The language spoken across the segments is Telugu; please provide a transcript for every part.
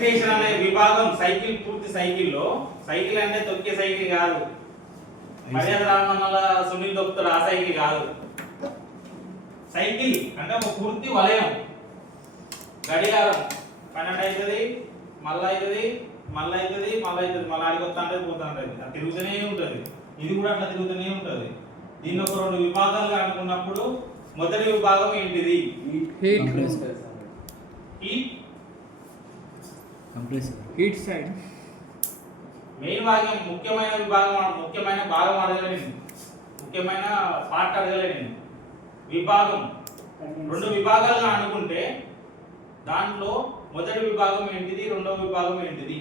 యాక్సిలరేషన్ అనే విభాగం సైకిల్ పూర్తి సైకిల్లో సైకిల్ అంటే తొక్కే సైకిల్ కాదు, మర్యాద రామన్నల సునీల్ తొక్కుతాడు ఆ సైకిల్ కాదు. సైకిల్ అంటే ఒక పూర్తి వలయం, గడియారం 12 అవుతుంది, మళ్ళీ అవుతుంది, మళ్ళీ అవుతుంది, మళ్ళీ అవుతుంది, మళ్ళీ ఆడికి వస్తా అంటే పోతా ఉంటుంది, అది తిరుగుతూనే ఉంటుంది. ఇది కూడా అట్లా తిరుగుతూనే ఉంటుంది. దీన్ని ఒక 2 విభాగాలుగా అనుకున్నప్పుడు మొదటి విభాగం ఏంటిది? Heat side. మెయిన్ భాగం ముఖ్యమైన విభాగం, ముఖ్యమైన భాగం అడగలేదు, ముఖ్యమైన పార్ట్ అడగలేదు. విభాగం 2 విభాగాలుగా అనుకుంటే దాంట్లో మొదటి విభాగం ఏంటిది, రెండవ విభాగం ఏంటిది?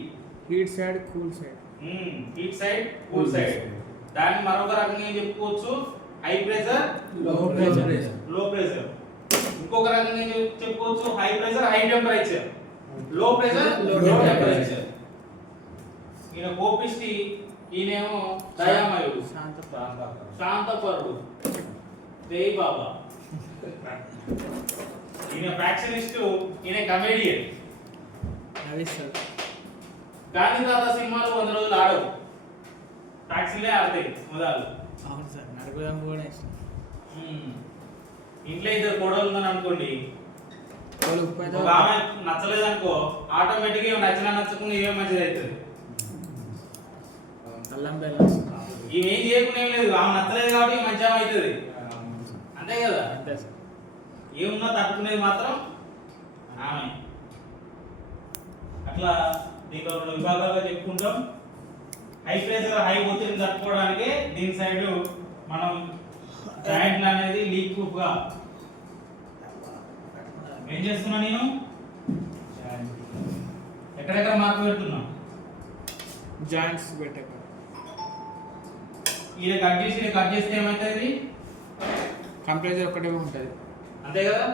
Heat side, cool side. Heat side, cool side. దాన్ని మరొక రకంగా ఏం చెప్పుకోవచ్చు? హై ప్రెషర్, లో ప్రెషర్. ఇంకొక రకంగా ఏం చెప్పుకోవచ్చు? హై ప్రెషర్, హై టెంపరేచర్, లో ప్రెషర్, లో టెంపరేచర్. ఈయన కోపిష్టి, ఈయనేమో దయామయుడు, శాంతపరుడు, జై బాబా. ఈయన ఫ్యాక్షనిస్ట్, ఈయన కమెడియన్. గాంధీ తాత సినిమాలు 100 రోజులు ఆడవు, టాక్సీలే ఆడతాయి మొదలు. అవును సార్, నడపడం కూడా ఇష్టం. ఇంట్లో 2 కోడలు ఉందని అనుకోండి, ఒక ఆమె నచ్చలేదు అనుకో, ఆటోమేటిక్ గా నచ్చినా నచ్చకుండా ఇవే మంచిది అవుతుంది. ఇవేం చేయకుండా ఏం లేదు, ఆమె నచ్చలేదు కాబట్టి మంచిగా అవుతుంది, అంతే కదా? ఏమున్నా తట్టుకునేది మాత్రం ఆమె. అట్లా దీంట్లో 2 విభాగాలుగా చెప్పుకుంటాం. హై ప్రెషర్, హై ఒత్తిడిని తట్టుకోవడానికి దీని సైడ్ మనం జాయింట్లు అనేది లీక్ ప్రూఫ్ గా ఏం చేస్తున్నా, నేను ఎక్కడెక్కడ మార్పు పెడుతున్నా, జాయింట్స్ పెట్టే. ఇది కట్ చేస్తే ఏమవుతుంది? కంప్రెసర్ ఒకటే ఉంటుంది, అంతే కదా?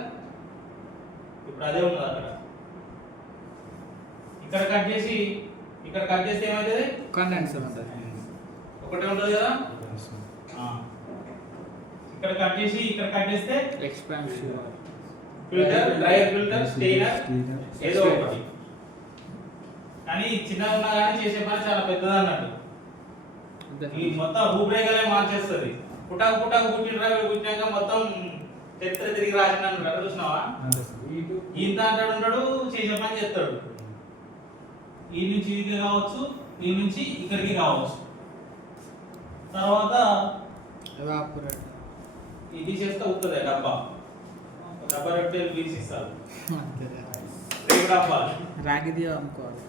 ఇప్పుడు అదే ఉంది అక్కడ. ఇక్కడ కట్ చేస్తే ఏమవుతుంది? కండెన్సర్ ఉంటుంది, ఒకటే ఉంటుంది కదా. ఇక్కడ కట్ చేస్తే expansion, filter, dryer filter, strainer, ఏదో ఒకటి. కానీ చిన్నగా ఉన్నా కానీ చేసే పని చాలా పెద్దది అన్నట్టు. ఈ మొత్తం రూపురేఖలే మార్చేస్తుంది. పుట్టాక పుట్టినాక మొత్తం చరిత్ర తిరిగి రాసిన అక్కడ చూసినావా? ఇంత అంటాడు ఉంటాడు, చేసే పని చేస్తాడు. ఈ నుంచి ఇదికి కావచ్చు, ఈ నుంచి ఇక్కడికి కావచ్చు. తర్వాత ఇది చేస్తే అవుతుంది డబ్బా రొట్టె తీసిస్తారు, డబ్బా రాగిది అమ్ముకోవాలి.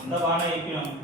అంతా బాగానే అయిపోయినాం.